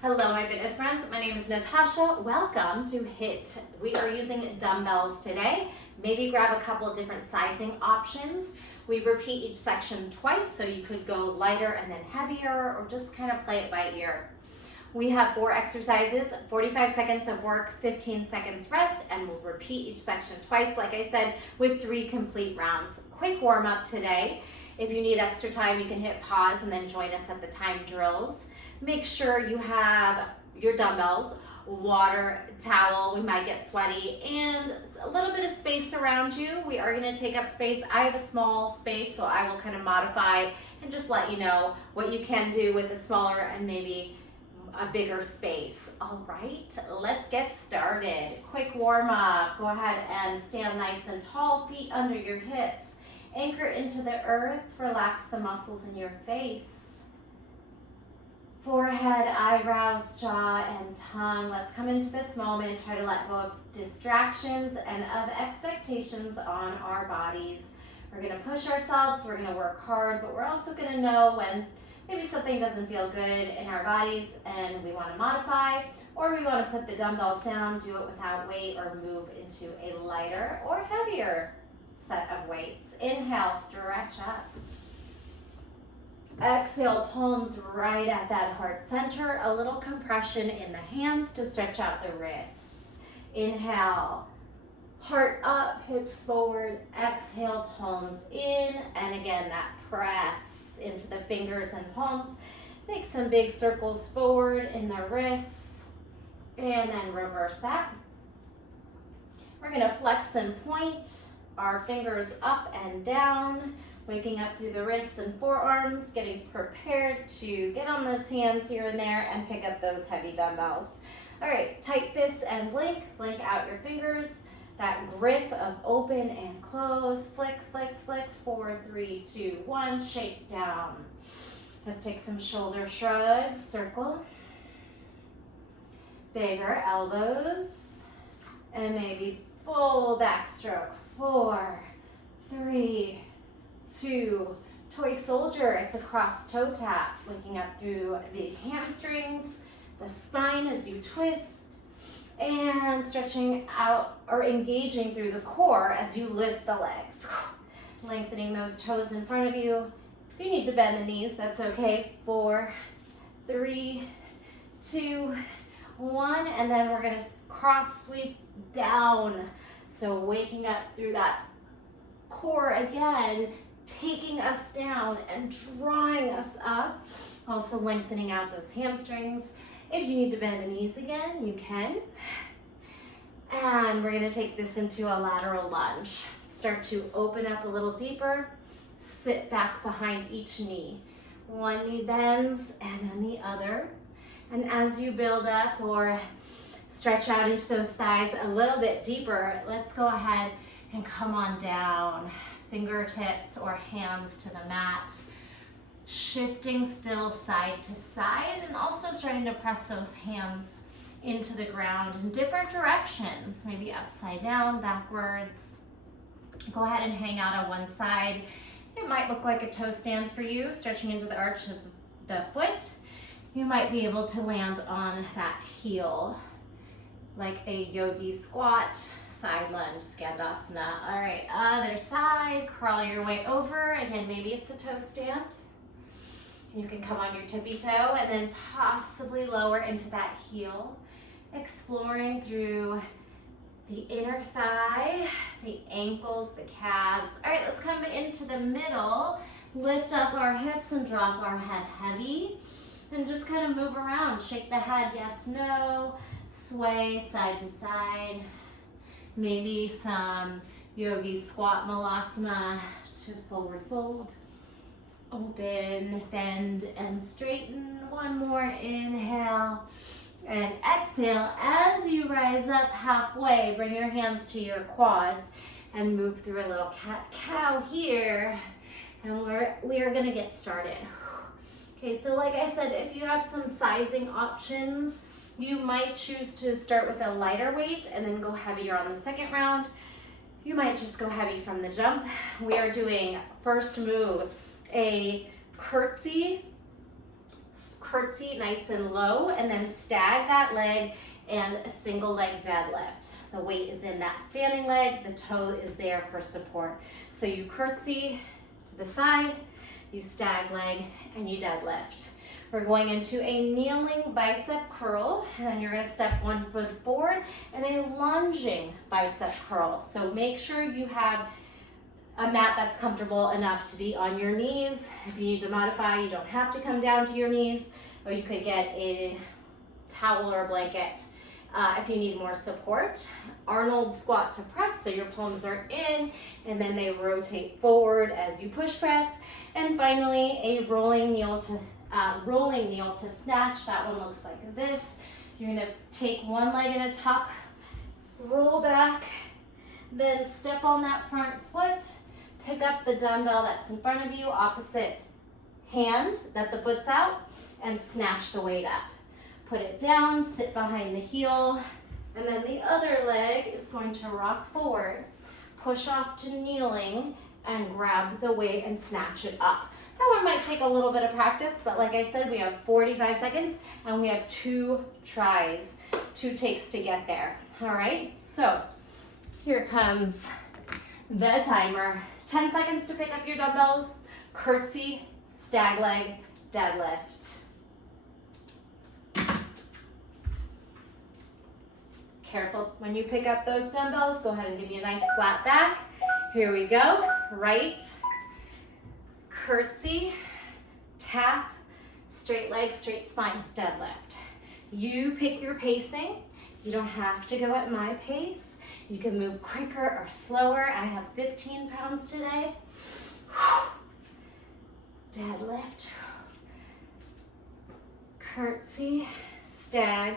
Hello, my fitness friends. My name is Natasha. Welcome to HIIT. We are using dumbbells today. Maybe grab a couple of different sizing options. We repeat each section twice, so you could go lighter and then heavier, or just kind of play it by ear. We have 4 exercises, 45 seconds of work, 15 seconds rest, and we'll repeat each section twice, like I said, with 3 complete rounds. Quick warm up today. If you need extra time, you can hit pause and then join us at the time drills. Make sure you have your dumbbells, water, towel, we might get sweaty, and a little bit of space around you. We are gonna take up space. I have a small space, so I will kind of modify and just let you know what you can do with a smaller and maybe a bigger space. All right, let's get started. Quick warm up. Go ahead and stand nice and tall, feet under your hips. Anchor into the earth, relax the muscles in your face. Forehead, eyebrows, jaw, and tongue. Let's come into this moment. Try to let go of distractions and of expectations on our bodies. We're gonna push ourselves, we're gonna work hard, but we're also gonna know when maybe something doesn't feel good in our bodies and we wanna modify, or we wanna put the dumbbells down, do it without weight, or move into a lighter or heavier set of weights. Inhale, stretch up. Exhale, palms right at that heart center. A little compression in the hands to stretch out the wrists. Inhale, heart up, hips forward. Exhale, palms in. And again, that press into the fingers and palms. Make some big circles forward in the wrists. And then reverse that. We're gonna flex and point our fingers up and down. Waking up through the wrists and forearms, getting prepared to get on those hands here and there and pick up those heavy dumbbells. All right, tight fists and blink out your fingers. That grip of open and close, flick, flick, flick, 4, 3, 2, 1, shake down. Let's take some shoulder shrugs, circle. Bigger elbows, and maybe full backstroke, 4, 3, 2, toy soldier. It's a cross toe tap, waking up through the hamstrings, the spine as you twist, and stretching out or engaging through the core as you lift the legs. Lengthening those toes in front of you. If you need to bend the knees, that's okay. 4, 3, 2, 1, and then we're gonna cross sweep down. So waking up through that core again, taking us down and drawing us up, also lengthening out those hamstrings. If you need to bend the knees again, you can. And we're gonna take this into a lateral lunge. Start to open up a little deeper, sit back behind each knee. One knee bends and then the other. And as you build up or stretch out into those thighs a little bit deeper, let's go ahead and come on down. Fingertips or hands to the mat, shifting still side to side, and also starting to press those hands into the ground in different directions, maybe upside down, backwards. Go ahead and hang out on one side. It might look like a toe stand for you, stretching into the arch of the foot. You might be able to land on that heel, like a yogi squat. Side lunge, Skandasana. All right, other side, crawl your way over. Again, maybe it's a toe stand. You can come on your tippy toe and then possibly lower into that heel, exploring through the inner thigh, the ankles, the calves. All right, let's come into the middle, lift up our hips and drop our head heavy, and just kind of move around. Shake the head, yes, no, sway side to side. Maybe some yogi squat malasana to forward fold. Open, bend, and straighten. One more inhale and exhale. As you rise up halfway, bring your hands to your quads and move through a little cat-cow here. And we are gonna get started. Okay, so like I said, if you have some sizing options, you might choose to start with a lighter weight and then go heavier on the second round. You might just go heavy from the jump. We are doing first move, a curtsy curtsy nice and low, and then stag that leg and a single leg deadlift. The weight is in that standing leg, the toe is there for support. So you curtsy to the side, you stag leg, and you deadlift. We're going into a kneeling bicep curl, and then you're gonna step one foot forward and a lunging bicep curl. So make sure you have a mat that's comfortable enough to be on your knees. If you need to modify, you don't have to come down to your knees, or you could get a towel or a blanket if you need more support. Arnold squat to press, so your palms are in, and then they rotate forward as you push press. And finally, a rolling kneel to snatch. That one looks like this. You're gonna take one leg in a tuck, roll back, then step on that front foot, pick up the dumbbell that's in front of you, opposite hand that the foot's out, and snatch the weight up. Put it down, sit behind the heel, and then the other leg is going to rock forward, push off to kneeling, and grab the weight and snatch it up. That one might take a little bit of practice, but like I said, we have 45 seconds and we have 2 tries, 2 takes to get there. All right, so here comes the timer. 10 seconds to pick up your dumbbells, curtsy, stag leg, deadlift. Careful when you pick up those dumbbells, go ahead and give me a nice flat back. Here we go, right, curtsy, tap, straight leg, straight spine, deadlift. You pick your pacing. You don't have to go at my pace. You can move quicker or slower. I have 15 pounds today. Deadlift, curtsy, stag,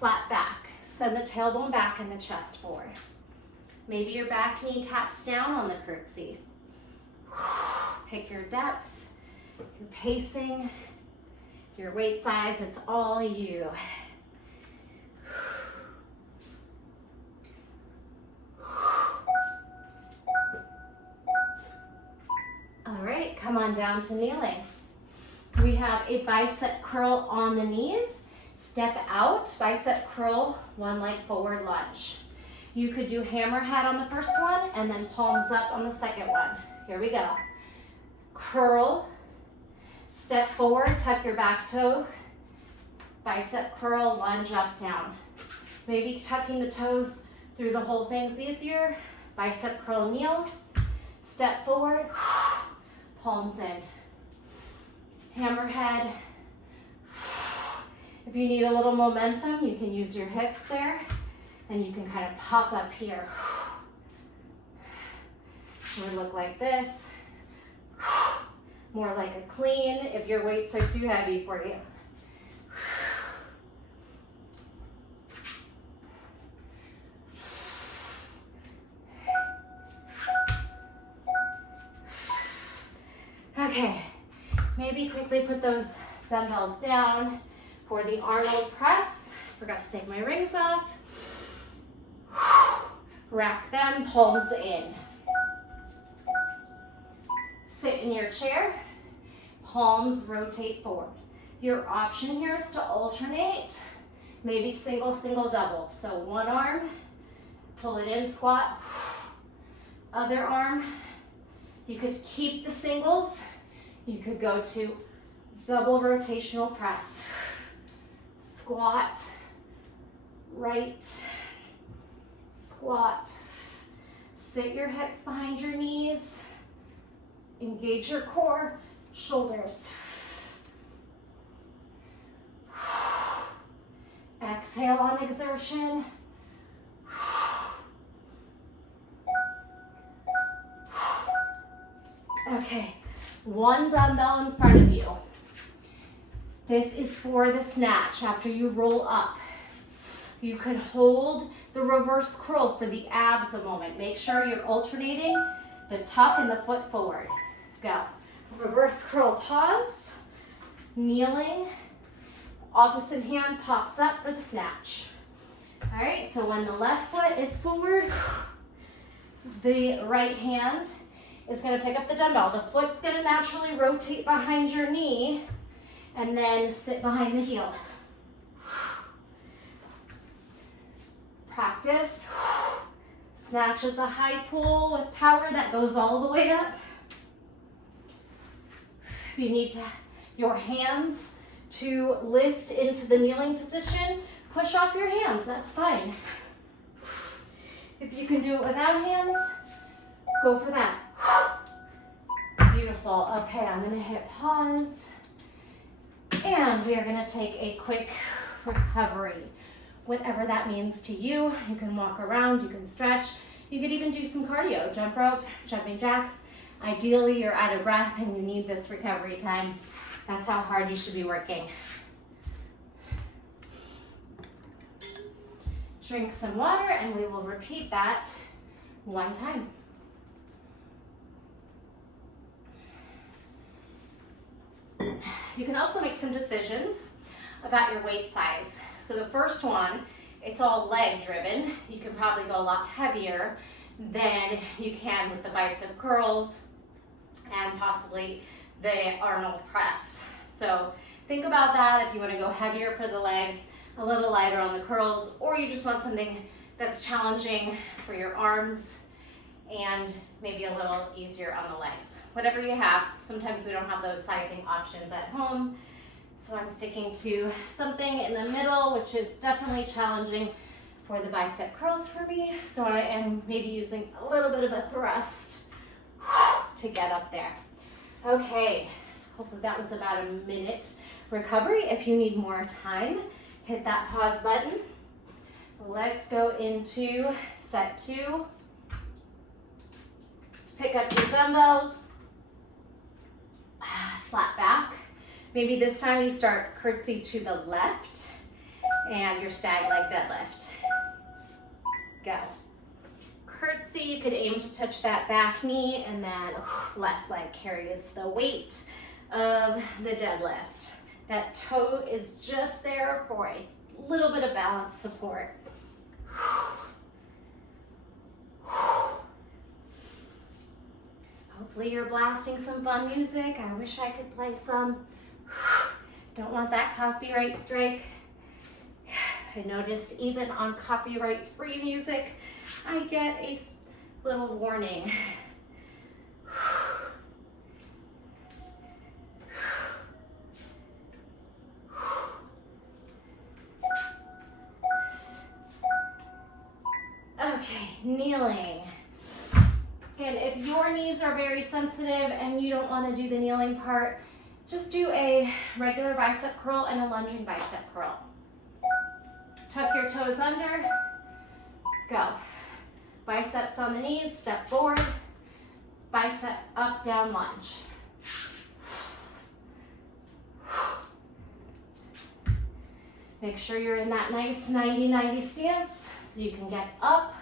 flat back. Send the tailbone back and the chest forward. Maybe your back knee taps down on the curtsy. Pick your depth, your pacing, your weight size, it's all you. All right, come on down to kneeling. We have a bicep curl on the knees. Step out, bicep curl, one leg forward lunge. You could do hammerhead on the first one and then palms up on the second one. Here we go. Curl, step forward, tuck your back toe, bicep curl, lunge up, down. Maybe tucking the toes through the whole thing's easier. Bicep curl, kneel, step forward, palms in. Hammerhead. If you need a little momentum, you can use your hips there, and you can kind of pop up here. It would look like this. More like a clean if your weights are too heavy for you. Okay, maybe quickly put those dumbbells down for the Arnold press. Forgot to take my rings off. Rack them, palms in. Sit in your chair, palms rotate forward. Your option here is to alternate, maybe single, single, double. So one arm, pull it in, squat. Other arm, you could keep the singles. You could go to double rotational press. Squat, right, squat. Sit your hips behind your knees. Engage your core, shoulders. Exhale on exertion. Okay, one dumbbell in front of you. This is for the snatch after you roll up. You could hold the reverse curl for the abs a moment. Make sure you're alternating the tuck and the foot forward. Go. Reverse curl, pause. Kneeling. Opposite hand pops up for the snatch. All right, so when the left foot is forward, the right hand is gonna pick up the dumbbell. The foot's gonna naturally rotate behind your knee, and then sit behind the heel. Practice. Snatch is a high pull with power that goes all the way up. If you need your hands to lift into the kneeling position, push off your hands, that's fine. If you can do it without hands, go for that. Beautiful. Okay, I'm gonna hit pause. And we are gonna take a quick recovery. Whatever that means to you. You can walk around, you can stretch. You could even do some cardio, jump rope, jumping jacks. Ideally, you're out of breath and you need this recovery time. That's how hard you should be working. Drink some water and we will repeat that one time. You can also make some decisions about your weight size. So the first one, it's all leg driven. You can probably go a lot heavier than you can with the bicep curls and possibly the Arnold press. So think about that if you want to go heavier for the legs, a little lighter on the curls, or you just want something that's challenging for your arms and maybe a little easier on the legs. Whatever you have. Sometimes we don't have those sizing options at home. So I'm sticking to something in the middle, which is definitely challenging for the bicep curls for me. So I am maybe using a little bit of a thrust to get up there. Okay, hopefully that was about a minute recovery. If you need more time, hit that pause button. Let's go into set 2. Pick up your dumbbells, flat back. Maybe this time you start curtsy to the left and your stag leg deadlift. Go. Curtsy, you could aim to touch that back knee and then left leg carries the weight of the deadlift. That toe is just there for a little bit of balance support. Hopefully you're blasting some fun music. I wish I could play some. Don't want that copyright strike. I noticed even on copyright-free music, I get a little warning. Okay, kneeling. Again, if your knees are very sensitive and you don't want to do the kneeling part, just do a regular bicep curl and a lunging bicep curl. Tuck your toes under, go. Biceps on the knees, step forward, bicep up, down, lunge. Make sure you're in that nice 90-90 stance so you can get up.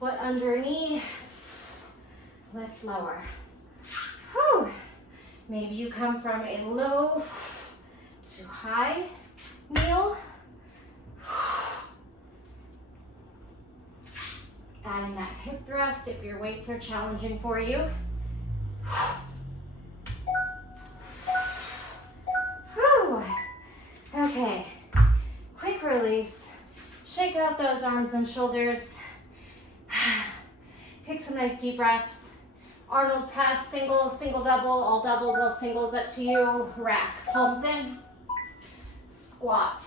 Foot under knee, lift lower. Whew. Maybe you come from a low to high kneel. Adding that hip thrust if your weights are challenging for you. Whew. Okay, quick release. Shake out those arms and shoulders. Take some nice deep breaths. Arnold press, single, single, double, all doubles, all singles, up to you. Rack, palms in. Squat.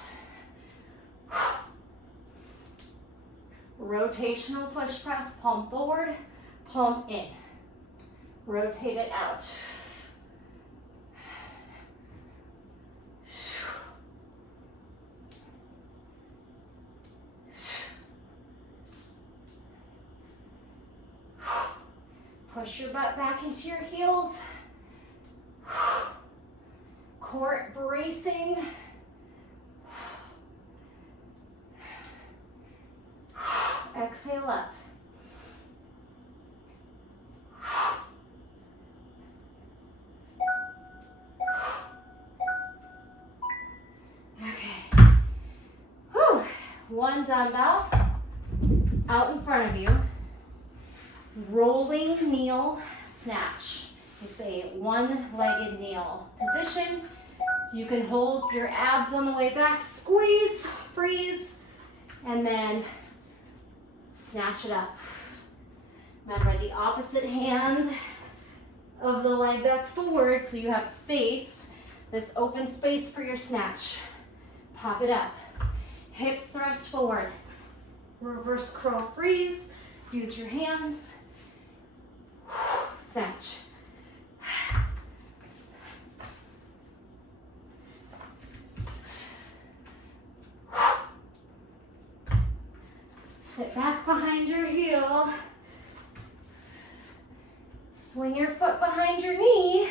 Rotational push press, palm forward, palm in. Rotate it out. Push your butt back into your heels. Core bracing. Exhale up. Okay. Whew. One dumbbell out in front of you. rolling kneel snatch. It's a one-legged kneel position. You can hold your abs on the way back, squeeze, freeze, and then snatch it up. Remember, the opposite hand of the leg that's forward, so you have space, this open space for your snatch. Pop it up. Hips thrust forward. Reverse curl freeze. Use your hands. Snatch. Sit back behind your heel. Swing your foot behind your knee.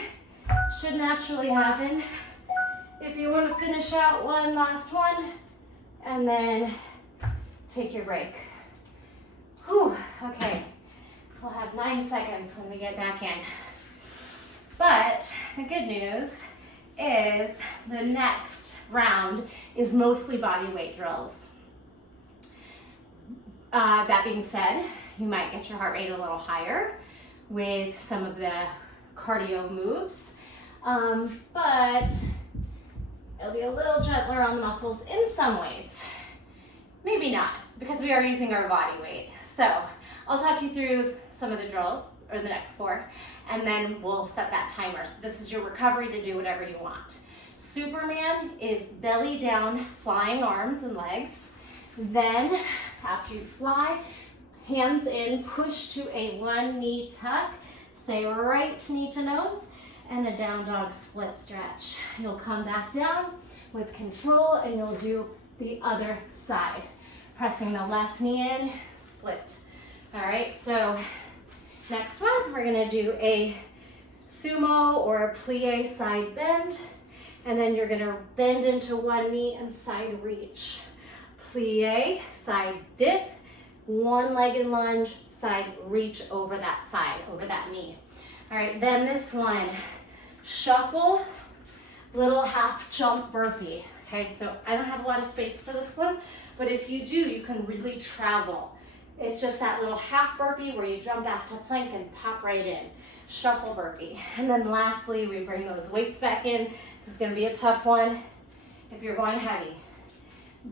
Should naturally happen. If you want to finish out one last one, and then take your break. Whew, okay. We'll have 9 seconds when we get back in. But the good news is the next round is mostly body weight drills. That being said, you might get your heart rate a little higher with some of the cardio moves, but it'll be a little gentler on the muscles in some ways. Maybe not, because we are using our body weight. So I'll talk you through some of the drills, or the next 4, and then we'll set that timer. So this is your recovery to do whatever you want. Superman is belly down, flying arms and legs. Then, after you fly, hands in, push to a one knee tuck, say right knee to nose, and a down dog split stretch. You'll come back down with control, and you'll do the other side. Pressing the left knee in, split. All right, so next one, we're gonna do a sumo or a plie side bend, and then you're gonna bend into one knee and side reach. Plie, side dip, one-legged lunge, side reach over that side, over that knee. All right, then this one, shuffle, little half jump burpee. Okay, so I don't have a lot of space for this one, but if you do, you can really travel. It's just that little half burpee where you jump back to plank and pop right in. Shuffle burpee. And then lastly, we bring those weights back in. This is gonna be a tough one if you're going heavy.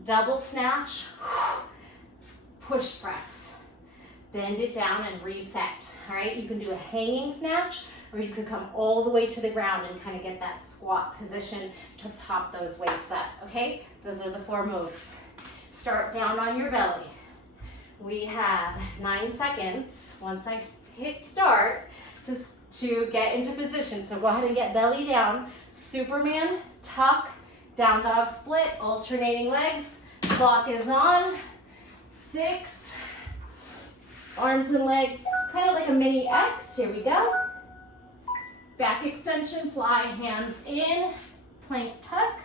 Double snatch, push press. Bend it down and reset. All right, you can do a hanging snatch, or you could come all the way to the ground and kind of get that squat position to pop those weights up, okay? Those are the 4 moves. Start down on your belly. We have 9 seconds once I hit start to get into position. So go ahead and get belly down. Superman, tuck, down dog split, alternating legs. Clock is on. 6. Arms and legs, kind of like a mini X. Here we go. Back extension, fly, hands in, plank tuck,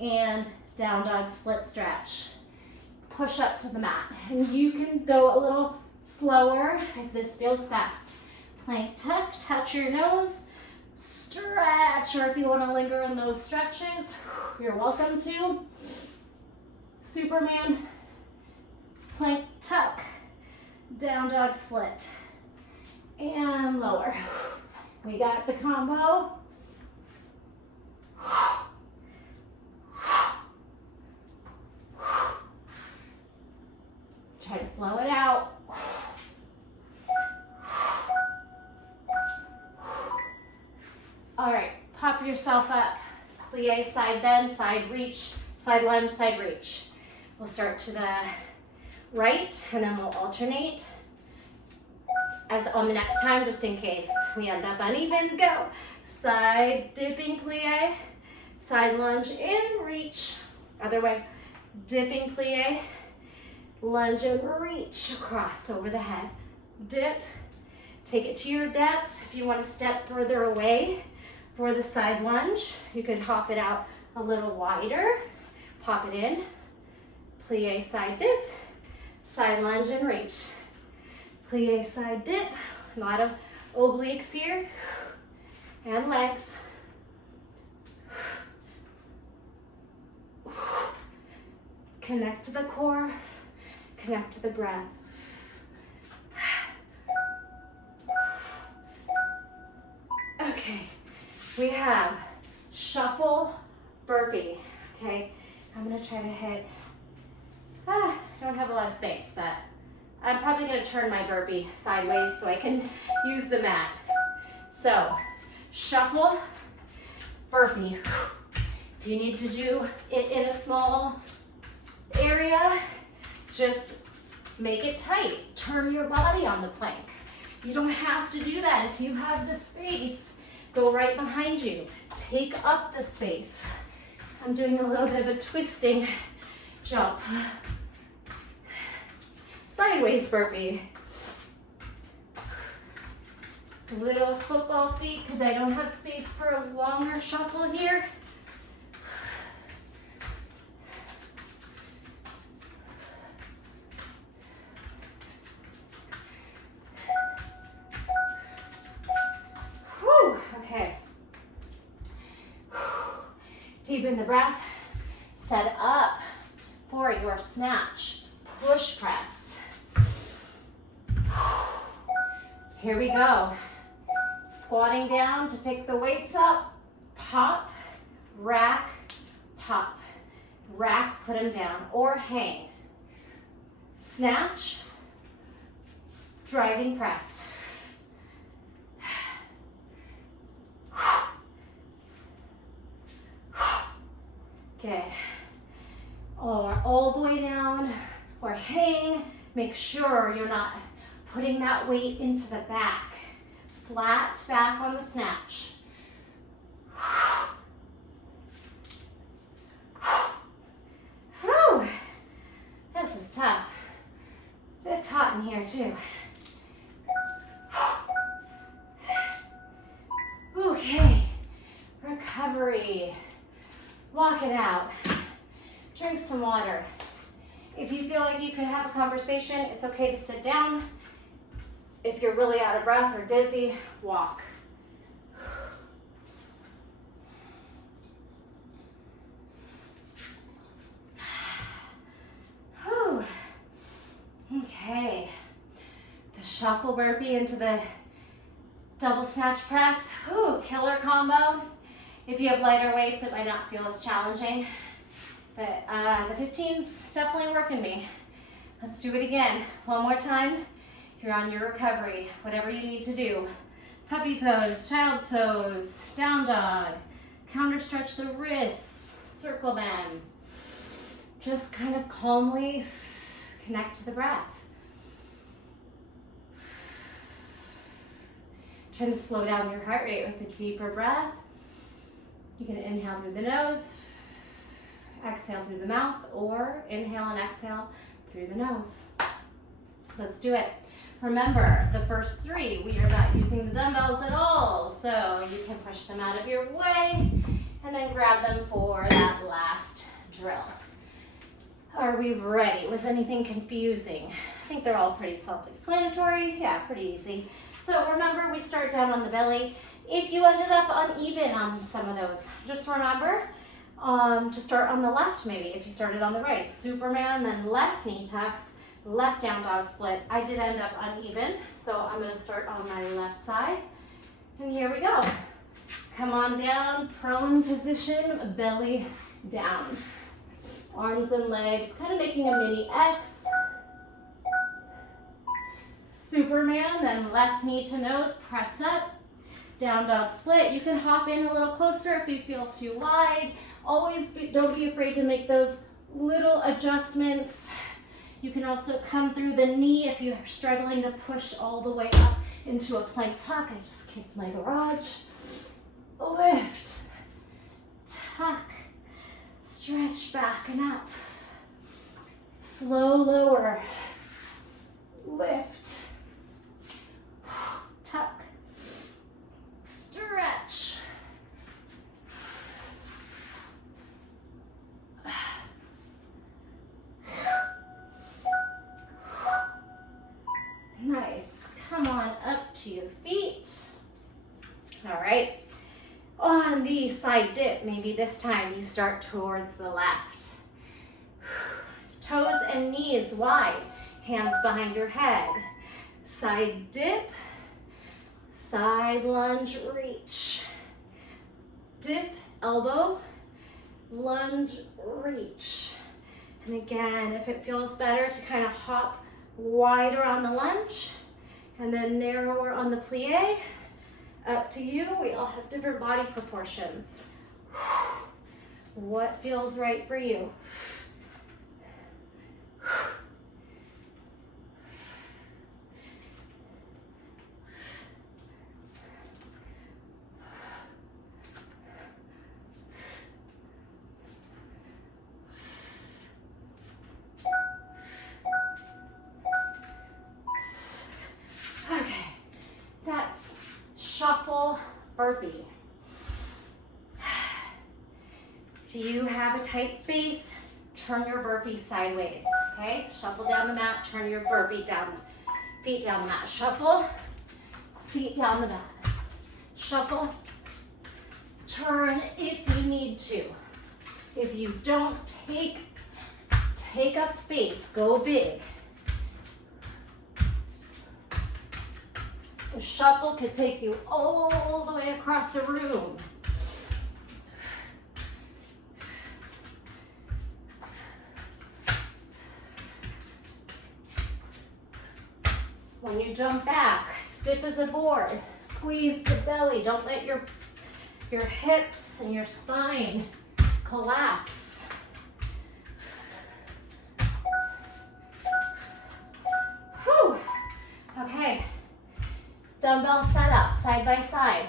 and down dog split stretch. Push up to the mat. And you can go a little slower if this feels fast. Plank tuck, touch your nose, stretch, or if you want to linger in those stretches, you're welcome to. Superman, plank tuck, down dog split, and lower. We got the combo. Try to flow it out. All right, pop yourself up. Plie, side bend, side reach, side lunge, side reach. We'll start to the right, and then we'll alternate on the next time, just in case we end up uneven. Go. Side dipping plie, side lunge in, reach. Other way. Dipping plie, lunge and reach across over the head. Dip. Take it to your depth. If you want to step further away for the side lunge, you could hop it out a little wider. Pop it in. Plie, side dip, side lunge and reach. Plie, side dip, a lot of obliques here, and legs. Connect to the core, connect to the breath. Okay, we have shuffle burpee, okay? I'm gonna try to hit, I don't have a lot of space, but I'm probably gonna turn my burpee sideways so I can use the mat. So, shuffle burpee. If you need to do it in a small area, just make it tight. Turn your body on the plank. You don't have to do that. If you have the space, go right behind you. Take up the space. I'm doing a little bit of a twisting jump. Sideways burpee. Little football feet because I don't have space for a longer shuffle here. Whew, okay. Deepen the breath. Set up for your snatch. Push press. Here we go. Squatting down to pick the weights up. Pop, rack, pop. Rack, put them down, or hang. Snatch, driving press. Good. All the way down, or hang. Make sure you're not putting that weight into the back. Flat back on the snatch. Whew. This is tough. It's hot in here too. Okay, recovery. Walk it out. Drink some water. If you feel like you could have a conversation, it's okay to sit down. If you're really out of breath or dizzy, walk. Whew. Okay. The shuffle burpee into the double snatch press. Whew, killer combo. If you have lighter weights, it might not feel as challenging. But the 15's definitely working me. Let's do it again. One more time. You're on your recovery, whatever you need to do. Puppy pose, child's pose, down dog, counter stretch the wrists, circle them. Just kind of calmly connect to the breath. Trying to slow down your heart rate with a deeper breath. You can inhale through the nose, exhale through the mouth, or inhale and exhale through the nose. Let's do it. Remember, the first three, we are not using the dumbbells at all, so you can push them out of your way and then grab them for that last drill. Are we ready? Was anything confusing? I think they're all pretty self-explanatory. Yeah, pretty easy. So remember, we start down on the belly. If you ended up uneven on some of those, just remember to start on the left maybe, if you started on the right. Superman, then left knee tucks, left down dog split. I did end up uneven, so I'm gonna start on my left side. And here we go. Come on down, prone position, belly down. Arms and legs, kind of making a mini X. Superman, then left knee to nose, press up. Down dog split. You can hop in a little closer if you feel too wide. Don't be afraid to make those little adjustments. You can also come through the knee if you're struggling to push all the way up into a plank tuck. I just kicked my garage. Lift, tuck, stretch back and up. Slow lower, lift, tuck, stretch. Nice. Come on up to your feet. All right. On the side dip, maybe this time you start towards the left. Toes and knees wide. Hands behind your head. Side dip. Side lunge, reach. Dip, elbow, lunge, reach. And again, if it feels better to kind of hop wider on the lunge and then narrower on the plie, up to you. We all have different body proportions. What feels right for you? Shuffle burpee. If you have a tight space, turn your burpee sideways, okay? Shuffle down the mat, turn your burpee down, feet down the mat. Shuffle, feet down the mat. Shuffle, turn if you need to. If you don't take up space, go big. The shuffle could take you all the way across the room. When you jump back, stiff as a board, squeeze the belly. Don't let your hips and your spine collapse. Whew. Okay. Dumbbell setup, side by side.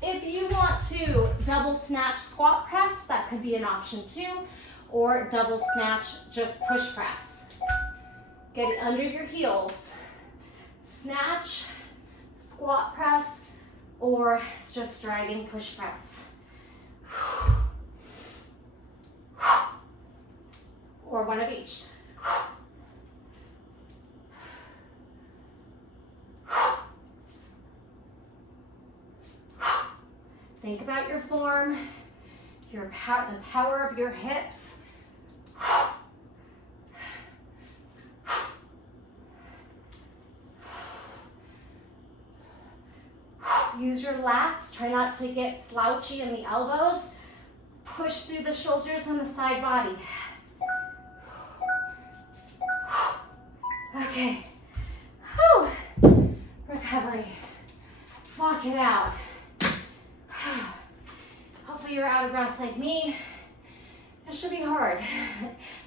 If you want to double snatch squat press, that could be an option too, or double snatch just push press. Get it under your heels. Snatch, squat press, or just driving push press. Or one of each. Think about your form, the power of your hips. Use your lats. Try not to get slouchy in the elbows. Push through the shoulders and the side body. Okay. Whew. Recovery. Walk it out. Hopefully you're out of breath like me. It should be hard.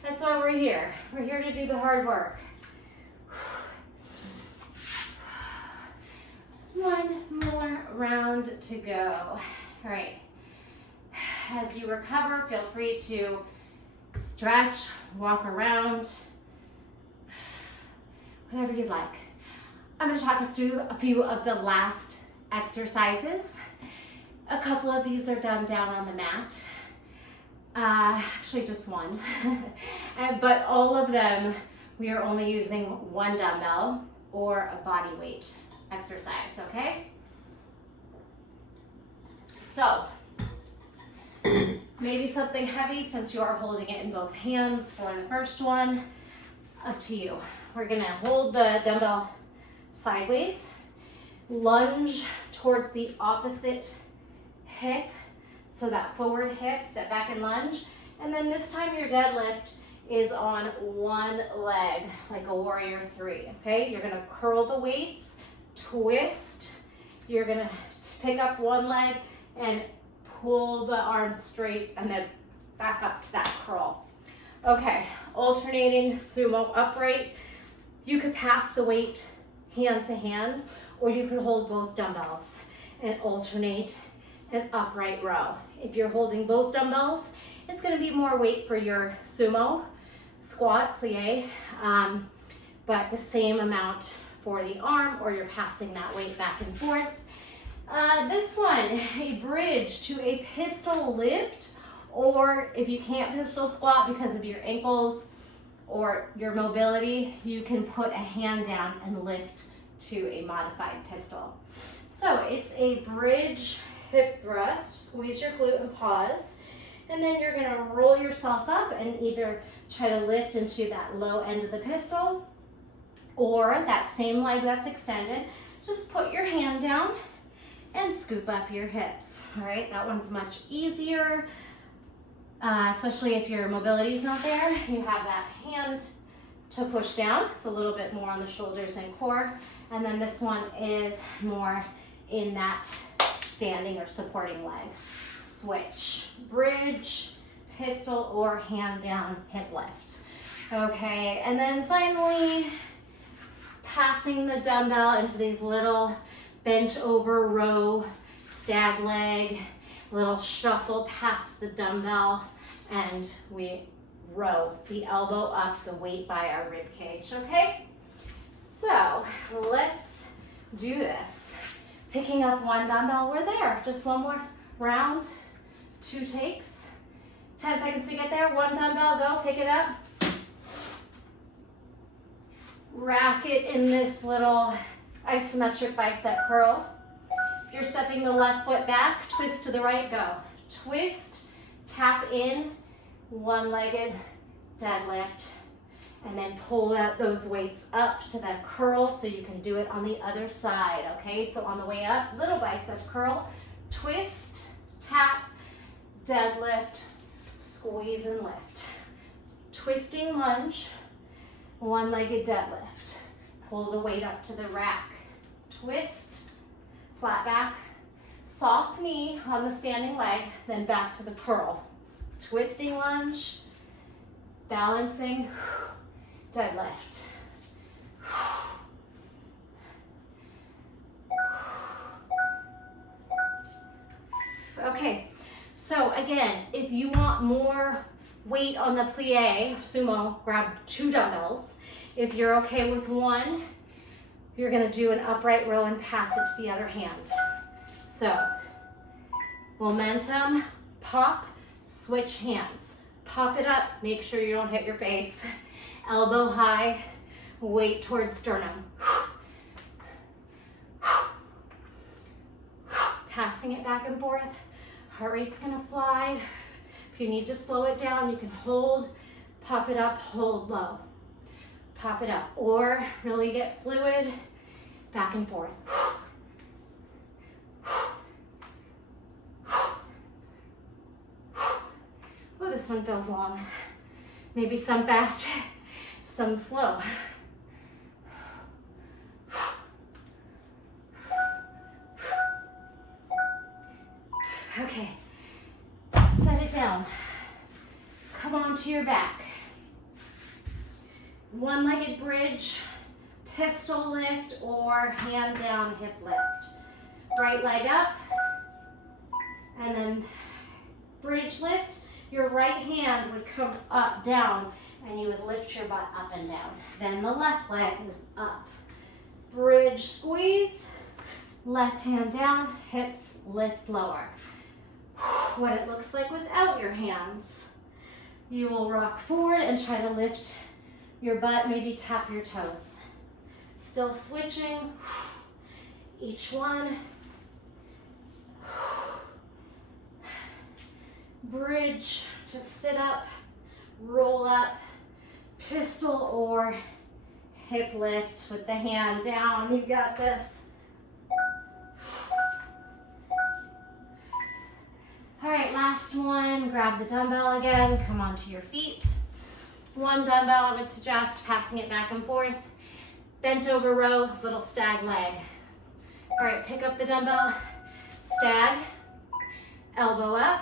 That's why we're here. We're here to do the hard work. One more round to go. All right. As you recover, feel free to stretch, walk around, whatever you'd like. I'm going to talk us through a few of the last exercises. A couple of these are done down on the mat. Actually just one. But all of them, we are only using one dumbbell or a body weight exercise, okay? So, maybe something heavy since you are holding it in both hands for the first one. Up to you. We're gonna hold the dumbbell sideways, lunge towards the opposite hip, so that forward hip, step back and lunge. And then this time your deadlift is on one leg, like a warrior three, okay? You're gonna curl the weights, twist. You're gonna pick up one leg and pull the arms straight and then back up to that curl. Okay, alternating sumo upright. You could pass the weight hand to hand, or you could hold both dumbbells and alternate an upright row. If you're holding both dumbbells, it's gonna be more weight for your sumo squat, plie, but the same amount for the arm, or you're passing that weight back and forth. This one, a bridge to a pistol lift, or if you can't pistol squat because of your ankles or your mobility, you can put a hand down and lift to a modified pistol. So it's a bridge hip thrust. Squeeze your glute and pause. And then you're gonna roll yourself up and either try to lift into that low end of the pistol, or that same leg that's extended, just put your hand down and scoop up your hips. All right, that one's much easier, especially if your mobility is not there. You have that hand to push down. It's a little bit more on the shoulders and core. And then this one is more in that standing or supporting leg. Switch, bridge, pistol, or hand down hip lift. Okay, and then finally, passing the dumbbell into these little bent over row, stag leg, little shuffle past the dumbbell, and we row the elbow up, the weight by our rib cage, okay? So let's do this. Picking up one dumbbell, we're there. Just one more round, 2 takes. 10 seconds to get there, one dumbbell, go, pick it up. Rack it in this little isometric bicep curl. If you're stepping the left foot back, twist to the right, go. Twist, tap in, one-legged deadlift, and then pull out those weights up to that curl so you can do it on the other side, okay? So on the way up, little bicep curl, twist, tap, deadlift, squeeze and lift. Twisting lunge, one-legged deadlift. Pull the weight up to the rack. Twist, flat back, soft knee on the standing leg, then back to the curl. Twisting lunge, balancing, deadlift. Okay, so again, if you want more weight on the plie, sumo, grab 2 dumbbells. If you're okay with one, you're gonna do an upright row and pass it to the other hand. So, momentum, pop, switch hands. Pop it up, make sure you don't hit your face. Elbow high, weight towards sternum. Passing it back and forth. Heart rate's gonna fly. If you need to slow it down, you can hold, pop it up, hold low. Pop it up, or really get fluid, back and forth. Oh, this one feels long. Maybe some fast, some slow. Okay, set it down. Come on to your back. One-legged bridge, pistol lift, or hand down hip lift. Right leg up, and then bridge lift. Your right hand would come up, down, and you would lift your butt up and down. Then the left leg is up. Bridge squeeze, left hand down, hips lift lower. What it looks like without your hands. You will rock forward and try to lift your butt, maybe tap your toes. Still switching, each one. Bridge to sit up, roll up, pistol or hip lift with the hand down. You got this. All right, last one. Grab the dumbbell again, come onto your feet. One dumbbell, I would suggest passing it back and forth. Bent over row, little stag leg. All right, pick up the dumbbell, stag, elbow up,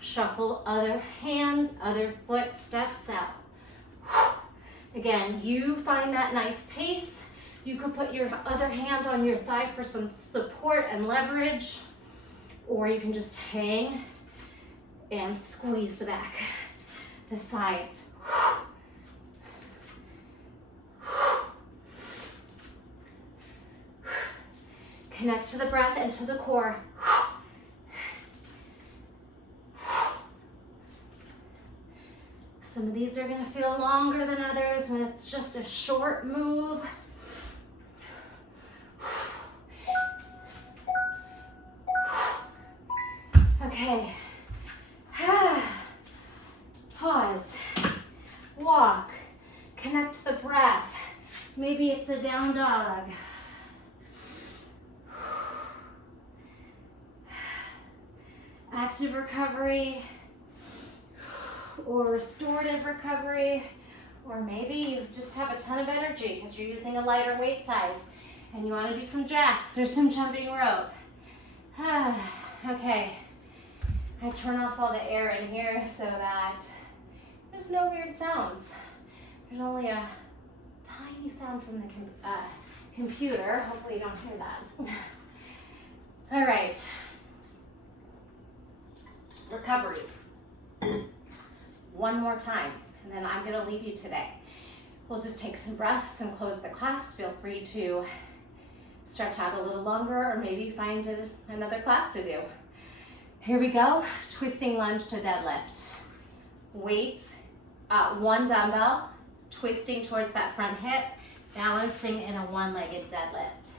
shuffle other hand, other foot steps out. Again, you find that nice pace. You could put your other hand on your thigh for some support and leverage, or you can just hang and squeeze the back, the sides. Connect to the breath and to the core. Some of these are going to feel longer than others when it's just a short move. Okay. Pause. Walk. Connect to the breath. Maybe it's a down dog. active recovery or restorative recovery, or maybe you just have a ton of energy because you're using a lighter weight size and you want to do some jacks or some jumping rope. Okay, I turn off all the air in here so that there's no weird sounds. There's only a tiny sound from the computer. Hopefully you don't hear that. All right, recovery. One more time, and then I'm gonna leave you today. We'll just take some breaths and close the class. Feel free to stretch out a little longer or maybe find another class to do. Here we go, twisting lunge to deadlift. Weights, one dumbbell, twisting towards that front hip, balancing in a one-legged deadlift.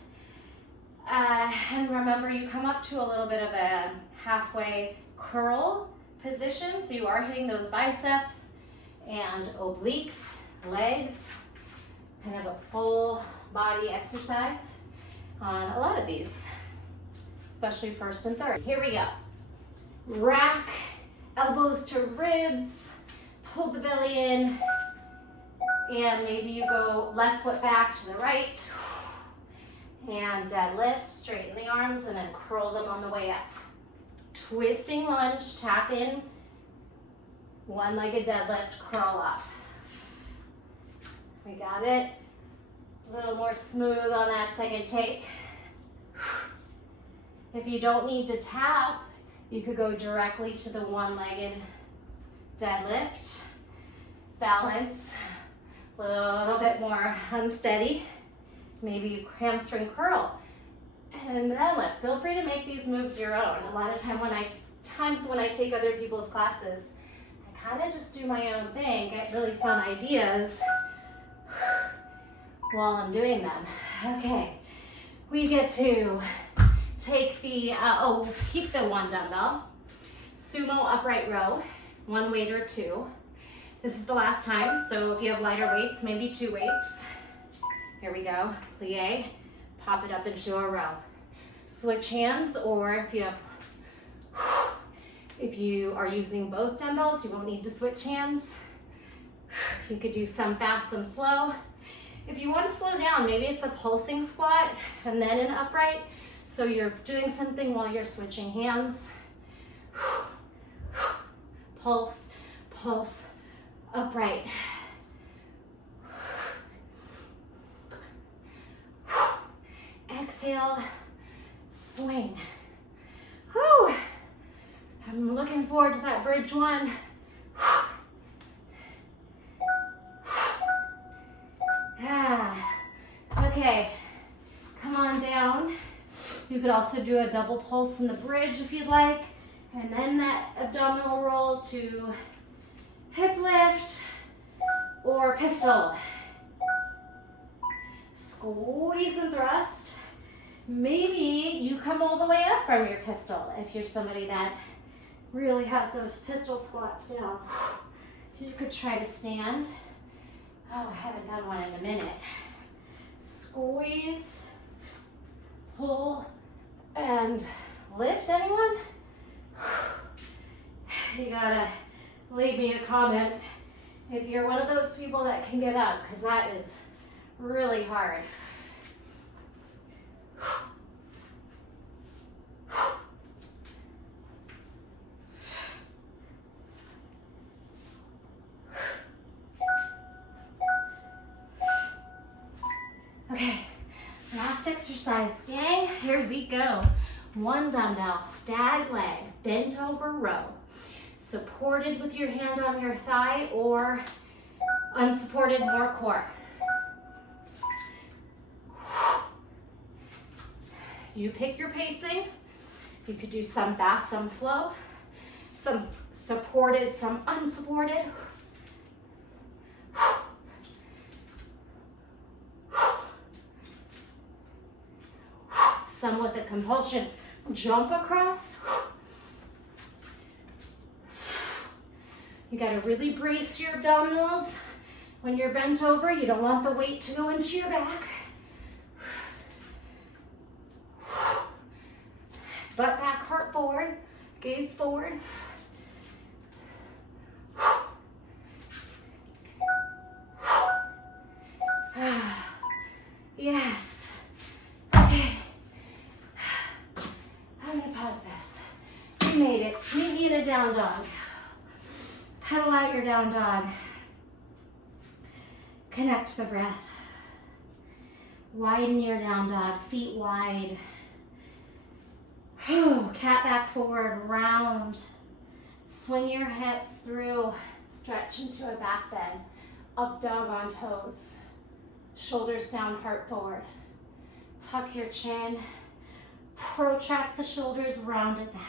And remember, you come up to a little bit of a halfway curl position, so you are hitting those biceps and obliques, legs, kind of a full body exercise on a lot of these, especially first and third. Here we go. Rack, elbows to ribs, pull the belly in, and maybe you go left foot back to the right, and deadlift, straighten the arms, and then curl them on the way up. Twisting lunge, tap in, one-legged deadlift, curl up. We got it. A little more smooth on that second take. If you don't need to tap, you could go directly to the one-legged deadlift. Balance, a little bit more unsteady. Maybe you hamstring curl and deadlift. Feel free to make these moves your own. A lot of times when I take other people's classes, I kind of just do my own thing, get really fun ideas while I'm doing them. Okay, we get to take the, keep the one dumbbell, sumo upright row, one weight or two. This is the last time, so if you have lighter weights, maybe two weights. Here we go, plie, pop it up into a row. Switch hands, or if you are using both dumbbells, you won't need to switch hands. You could do some fast, some slow. If you want to slow down, maybe it's a pulsing squat and then an upright. So you're doing something while you're switching hands. Pulse, pulse, upright. Exhale, swing. Whew. I'm looking forward to that bridge one. Okay, come on down. You could also do a double pulse in the bridge if you'd like, and then that abdominal roll to hip lift or pistol. Squeeze and thrust. Maybe you come all the way up from your pistol if you're somebody that really has those pistol squats down. You could try to stand. Oh, I haven't done one in a minute. Squeeze, pull, and lift. Anyone? You gotta leave me a comment if you're one of those people that can get up, because that is really hard. Okay, last exercise, gang. Here we go. One dumbbell, stag leg, bent over row. Supported with your hand on your thigh or unsupported, more core. You pick your pacing. You could do some fast, some slow, some supported, some unsupported. Some with a compulsion, jump across. You gotta really brace your abdominals when you're bent over. You don't want the weight to go into your back. Butt back, heart forward. Gaze forward. Yes. Okay. I'm gonna pause this. You made it. Meet me in a down dog. Pedal out your down dog. Connect the breath. Widen your down dog, feet wide. Cat back forward, round. Swing your hips through, stretch into a back bend. Up dog on toes. Shoulders down, heart forward. Tuck your chin. Protract the shoulders, round it back.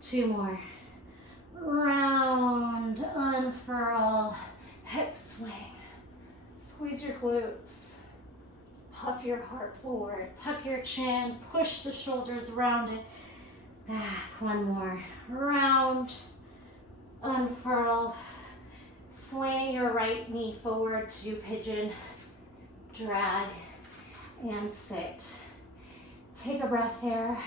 2 more. Round, unfurl, hip swing. Squeeze your glutes. Puff your heart forward. Tuck your chin, push the shoulders, round it back. 1 more. Round, unfurl. Swing your right knee forward to pigeon, drag, and sit. Take a breath there.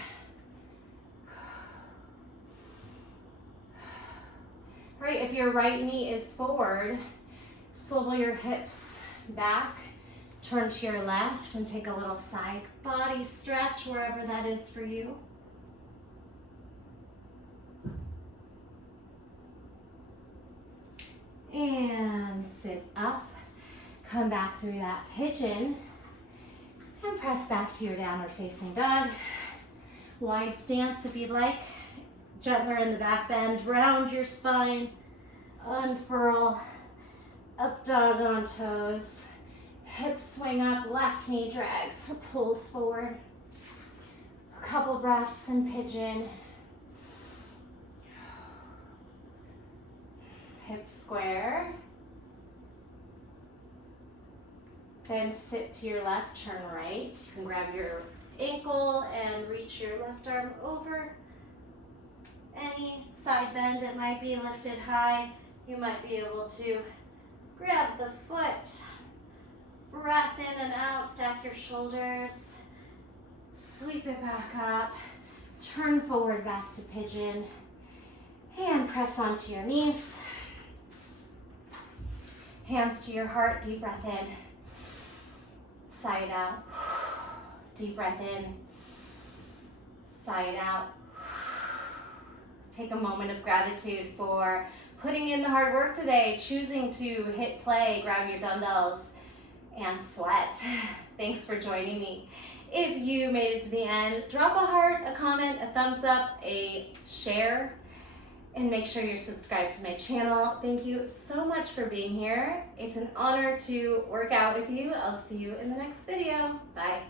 Right, if your right knee is forward, swivel your hips back, turn to your left, and take a little side body stretch wherever that is for you. And sit up, come back through that pigeon, and press back to your downward facing dog. Wide stance if you'd like, gentler in the back bend, round your spine, unfurl, up dog on toes, hips swing up, left knee drags, pulls forward. A couple breaths in pigeon. Hips square. Then sit to your left, turn right. You can grab your ankle and reach your left arm over. Any side bend, it might be lifted high. You might be able to grab the foot. Breath in and out, stack your shoulders. Sweep it back up. Turn forward back to pigeon. Hand press onto your knees. Hands to your heart, deep breath in. Side out. Deep breath in. Side out. Take a moment of gratitude for putting in the hard work today, choosing to hit play, grab your dumbbells, and sweat. Thanks for joining me. If you made it to the end, drop a heart, a comment, a thumbs up, a share, and make sure you're subscribed to my channel. Thank you so much for being here. It's an honor to work out with you. I'll see you in the next video. Bye.